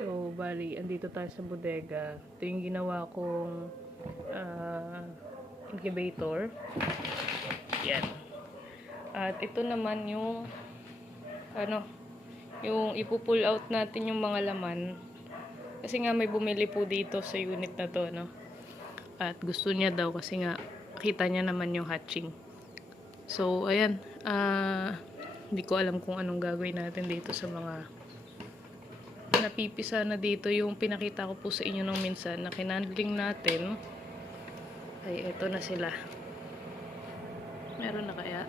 So, bali, andito tayo sa bodega. Ito yung ginawa kong incubator. Yan. At ito naman yung yung ipupull out natin yung mga laman. Kasi nga may bumili po dito sa unit na to, no? At gusto niya daw kasi nga kita niya naman yung hatching. So, ayan. Hindi ko alam kung anong gagawin natin dito sa mga napipisa na dito. Yung pinakita ko po sa inyo nung minsan na kinandling natin ay eto na sila. Meron na kaya?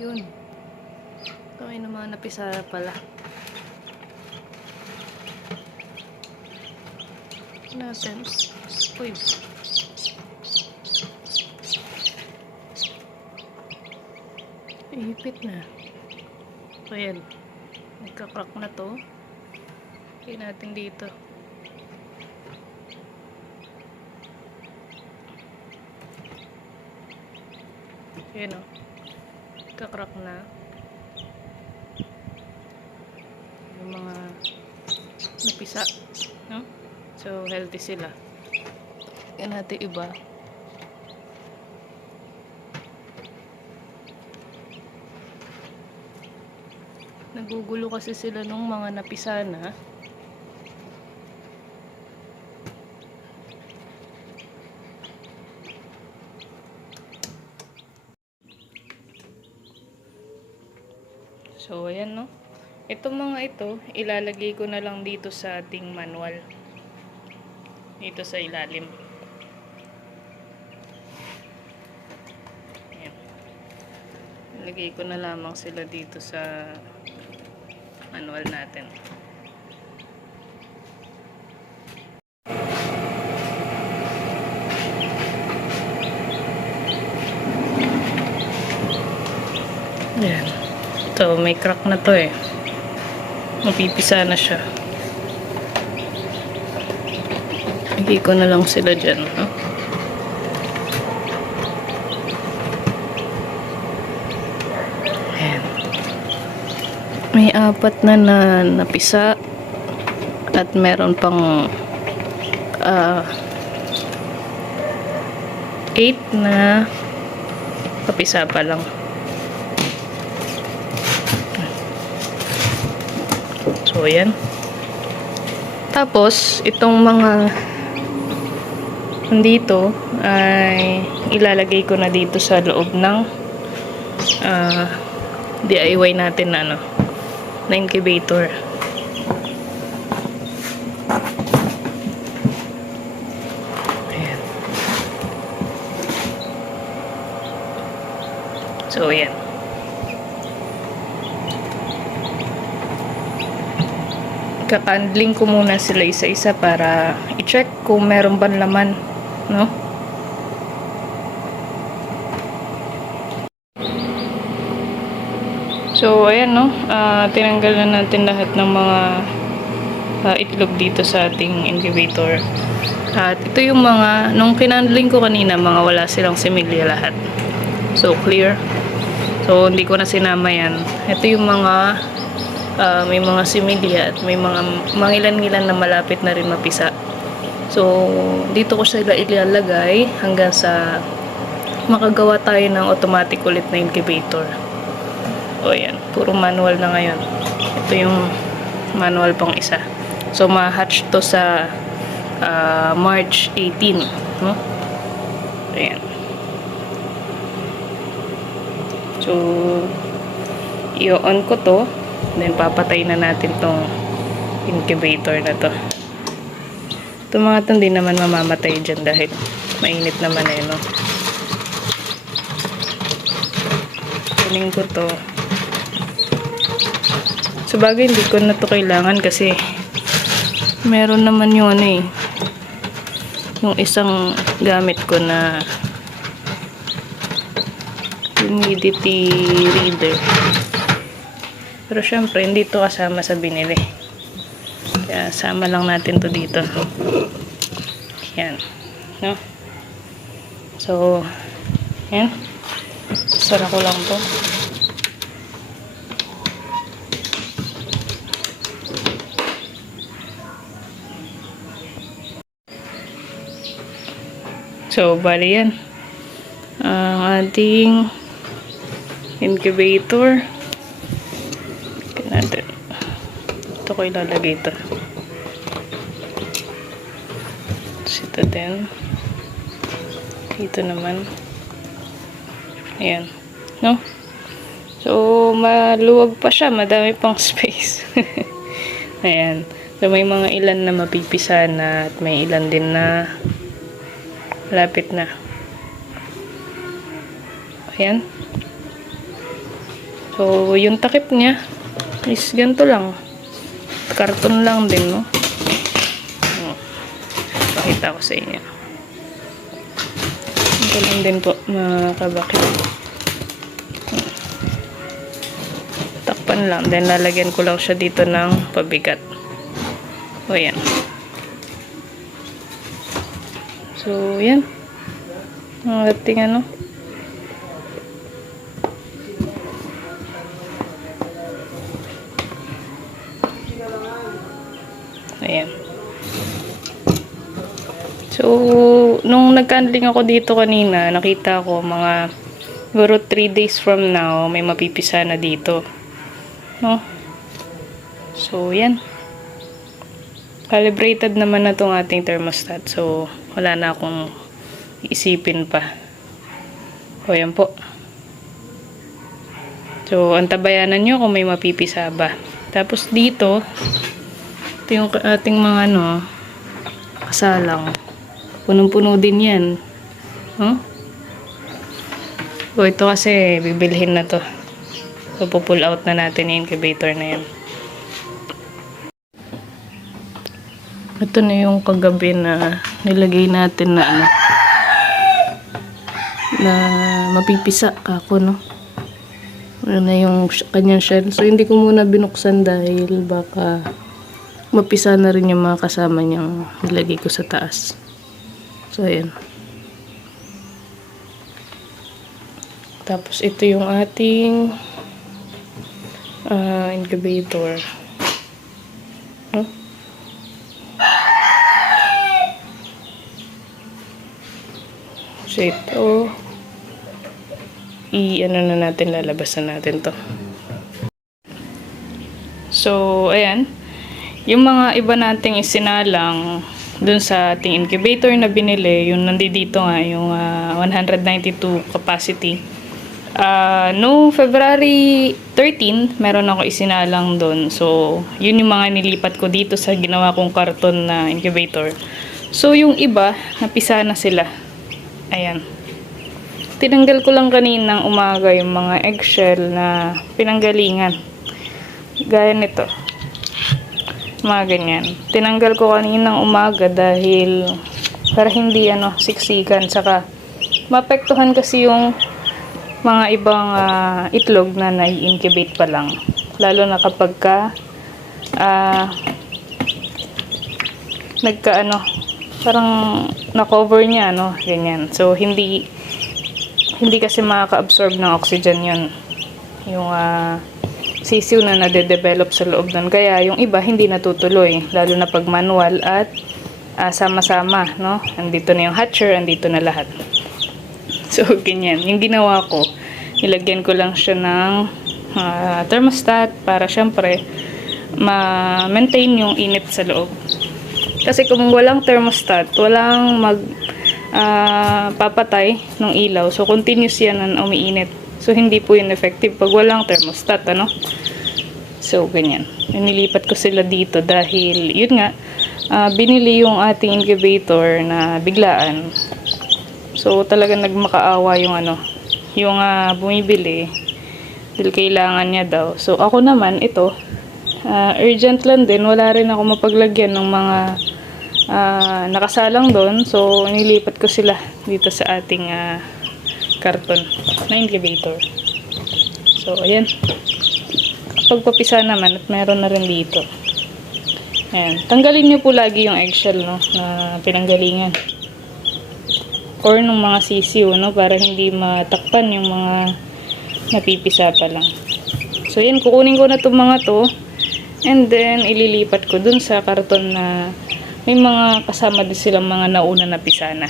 Yun. Ito ay na mga napisa pala. Natin. Uy. Ihipit na. Ayan. Nagka-crack na to. Lagyan natin dito. Ayan o. Nagka-crack na. Yung mga napisa. No? So, healthy sila. Lagyan natin iba. Nagugulo kasi sila nung mga napisa na. So, ayan, no? Itong mga ito, ilalagay ko na lang dito sa ating manual. Dito sa ilalim. Ayan. Ilagay ko na lamang sila dito sa manual natin. Ayan. Ito, may crack na to eh. Mapipisa na siya. Lagay ko na lang sila dyan. No? Ayan. May 4 na napisa. At meron pang 8 na papisa pa lang. So, yan. Tapos, itong mga nandito ay ilalagay ko na dito sa loob ng DIY natin na na incubator. Ayan. So, yan. Kakandling ko muna sila isa-isa para i-check kung meron bang laman, no? So, ayan, no? Tinanggal na natin lahat ng mga itlog dito sa ating incubator. At ito yung mga, nung kinandling ko kanina, mga wala silang similya lahat. So, clear. So, hindi ko na sinama yan. Ito yung mga may mga similya at may mga mangilan-ngilan na malapit na rin mapisa. So, dito ko sila ilalagay hanggang sa makagawa tayo ng automatic ulit na incubator. O, yan. Puro manual na ngayon. Ito yung manual pang isa. So, ma-hatch to sa March 18. No? Ayan. So, i-on ko to. Then, papatay na natin tong incubator na to. Itong mga itong di naman mamamatay dyan dahil mainit naman eh, no? Kunin ko to. So, bagay hindi ko na to kailangan kasi meron naman yung yung isang gamit ko na humidity reader. Pero syempre, hindi ito kasama sa binili. Kaya, sama lang natin to dito. Yan. No? So, yan. Sara ko lang to. So, bali yan. Ang ating incubator. Okay natin. Ito ko ilalagay ito. Ito din. Dito naman. Ayan. No? So, maluwag pa siya. Madami pang space. Ayan. So, may mga ilan na mapipisa na at may ilan din na malapit na. Ayan. So, yung takip niya is ganito lang. Karton lang din, no? Pakita ko sa inyo. Ito lang din po, mga kabakit. Takpan lang. Then, lalagyan ko lang siya dito ng pabigat. O, yan. So, yan. Ang ating ano. Ayan. So, nung nag-handling ako dito kanina, nakita ko mga siguro 3 days from now, may mapipisa na dito. No? So, yan. Calibrated naman na tong ating thermostat. So, wala na akong isipin pa. O, yan po. So, antabayanan nyo kung may mapipisa ba. Tapos dito, ito yung ating mga ano, kasalang. Punong-puno din yan. Huh? So, ito kasi, bibilhin na to. So, pull out na natin yung incubator na yan. Ito na yung kagabi na nilagay natin na ano, na mapipisa kako, no? Ano na yung kanyang shell. So, hindi ko muna binuksan dahil baka mapisa na rin yung mga kasama niyang nilagay ko sa taas. So, ayan. Tapos, ito yung ating incubator. Huh? So, ito. Ano na natin, lalabasan natin to. So, ayan. Yung mga iba nating isinalang dun sa ating incubator na binili, yung nandito nga, yung 192 capacity. No February 13, meron ako isinalang dun. So, yun yung mga nilipat ko dito sa ginawa kong karton na incubator. So, yung iba, napisa na sila. Ayan. Tinanggal ko lang kaninang umaga yung mga eggshell na pinanggalingan. Gaya nito. Mga ganyan. Tinanggal ko kaninang umaga dahil para hindi siksikan, saka maapektuhan kasi yung mga ibang itlog na nai-incubate pa lang. Lalo na kapag parang na-cover niya, ganyan. So, hindi kasi makaka-absorb ng oxygen yun. Yung sisiw na nade-develop sa loob nun. Kaya yung iba hindi natutuloy, lalo na pag manual at sama-sama, no? Andito na yung hatcher, andito na lahat. So, ganyan. Yung ginawa ko, nilagyan ko lang siya ng thermostat para syempre ma-maintain yung init sa loob. Kasi kung walang thermostat, walang papatay ng ilaw. So, continuous yan ang umiinit. So, hindi po yun effective pag walang thermostat, ano? So, ganyan. Nilipat ko sila dito dahil, yun nga, binili yung ating incubator na biglaan. So, talagang nagmakaawa yung bumibili dahil kailangan niya daw. So, ako naman, ito, urgent lang din. Wala rin ako mapaglagyan ng mga nakasalang doon. So, nilipat ko sila dito sa ating karton na incubator. So, ayan. Pagpapisa naman at meron na rin dito. Ayan. Tanggalin nyo po lagi yung eggshell, no, na pinanggalingan. Or nung mga sisiw, no, para hindi matakpan yung mga napipisa pa lang. So, ayan. Kukunin ko na itong mga to. And then, ililipat ko dun sa karton na may mga kasama din silang mga nauna na pisana.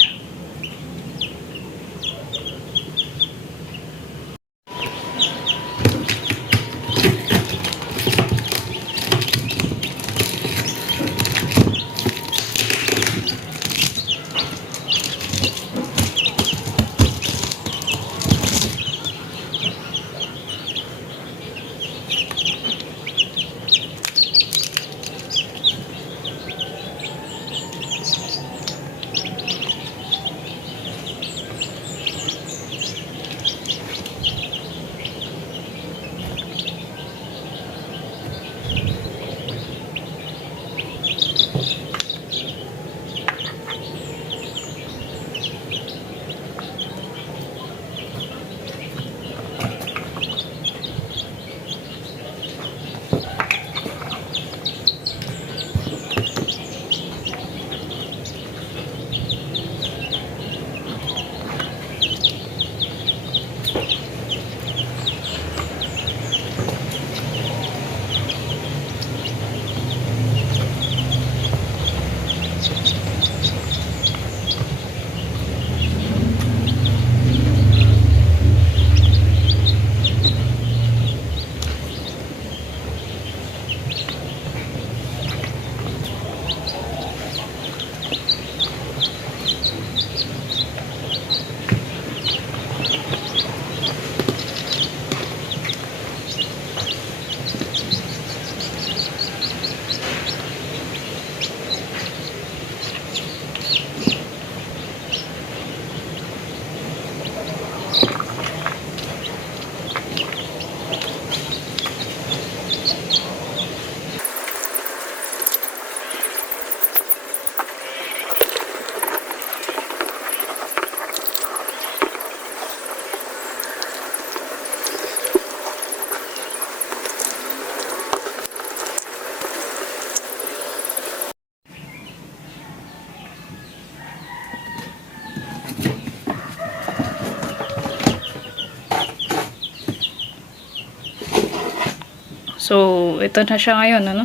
So, ito na siya ngayon, ano?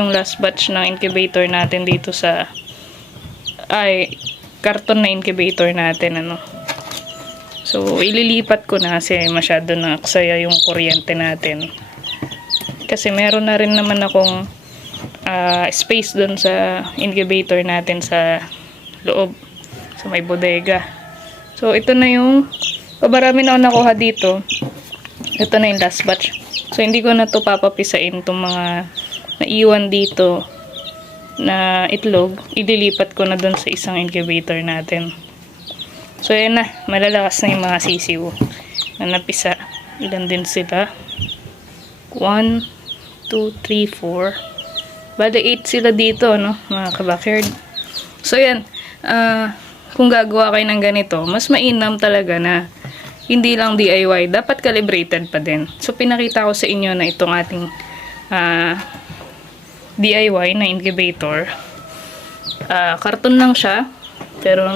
Yung last batch ng incubator natin dito sa karton na incubator natin, ano? So, ililipat ko na kasi masyado na aksaya yung kuryente natin. Kasi meron na rin naman akong space dun sa incubator natin sa loob, sa may bodega. So, ito na yung marami na ako nakuha dito. Ito na yung last batch. So, hindi ko na to papapisain itong mga naiwan dito na itlog. Ililipat ko na dun sa isang incubator natin. So, ayan na. Malalakas na yung mga sisiw na napisa. Ilan din sila? 1, 2, 3, 4. Bale, 8 sila dito, no? Mga ka-backyard. So, ayan. Kung gagawa kayo ng ganito, mas mainam talaga na hindi lang DIY. Dapat calibrated pa din. So, pinakita ko sa inyo na itong ating DIY na incubator. Karton lang siya. Pero,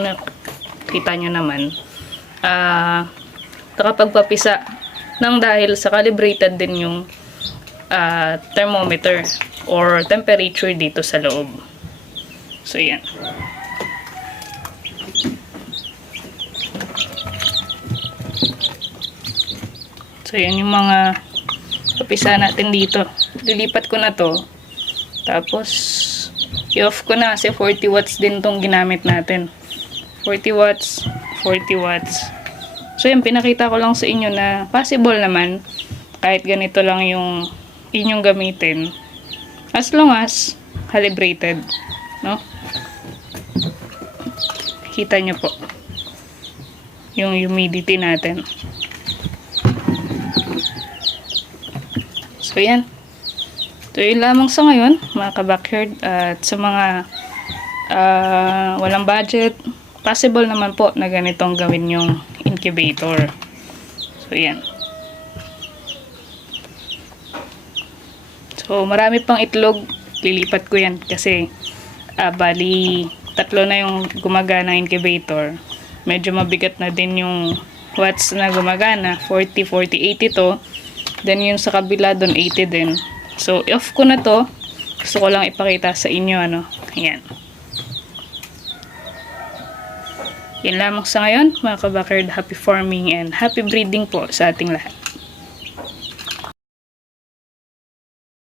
kita nyo naman. Nakapagpapisa nang dahil sa calibrated din yung thermometer or temperature dito sa loob. So, yan. So, yan yung mga papisa natin dito. Lilipat ko na to. Tapos, i-off ko na kasi 40 watts din tong ginamit natin. 40 watts, 40 watts. So, yan, pinakita ko lang sa inyo na possible naman kahit ganito lang yung inyong gamitin. As long as calibrated, no? Kita nyo po yung humidity natin. So, yan. So, yun lamang sa ngayon, mga ka-backyard. At sa mga walang budget, possible naman po na ganitong gawin yung incubator. So, yan. So, marami pang itlog. Lilipat ko yan kasi bali, 3 na yung gumagana incubator. Medyo mabigat na din yung watts na gumagana. 40, 40, 80 to. Then, yung sa kabila doon, 80 din. So, off ko na to. Gusto ko lang ipakita sa inyo, ano. Ayan. Yan lamang sa ngayon, mga ka-backyard. Happy farming and happy breeding po sa ating lahat.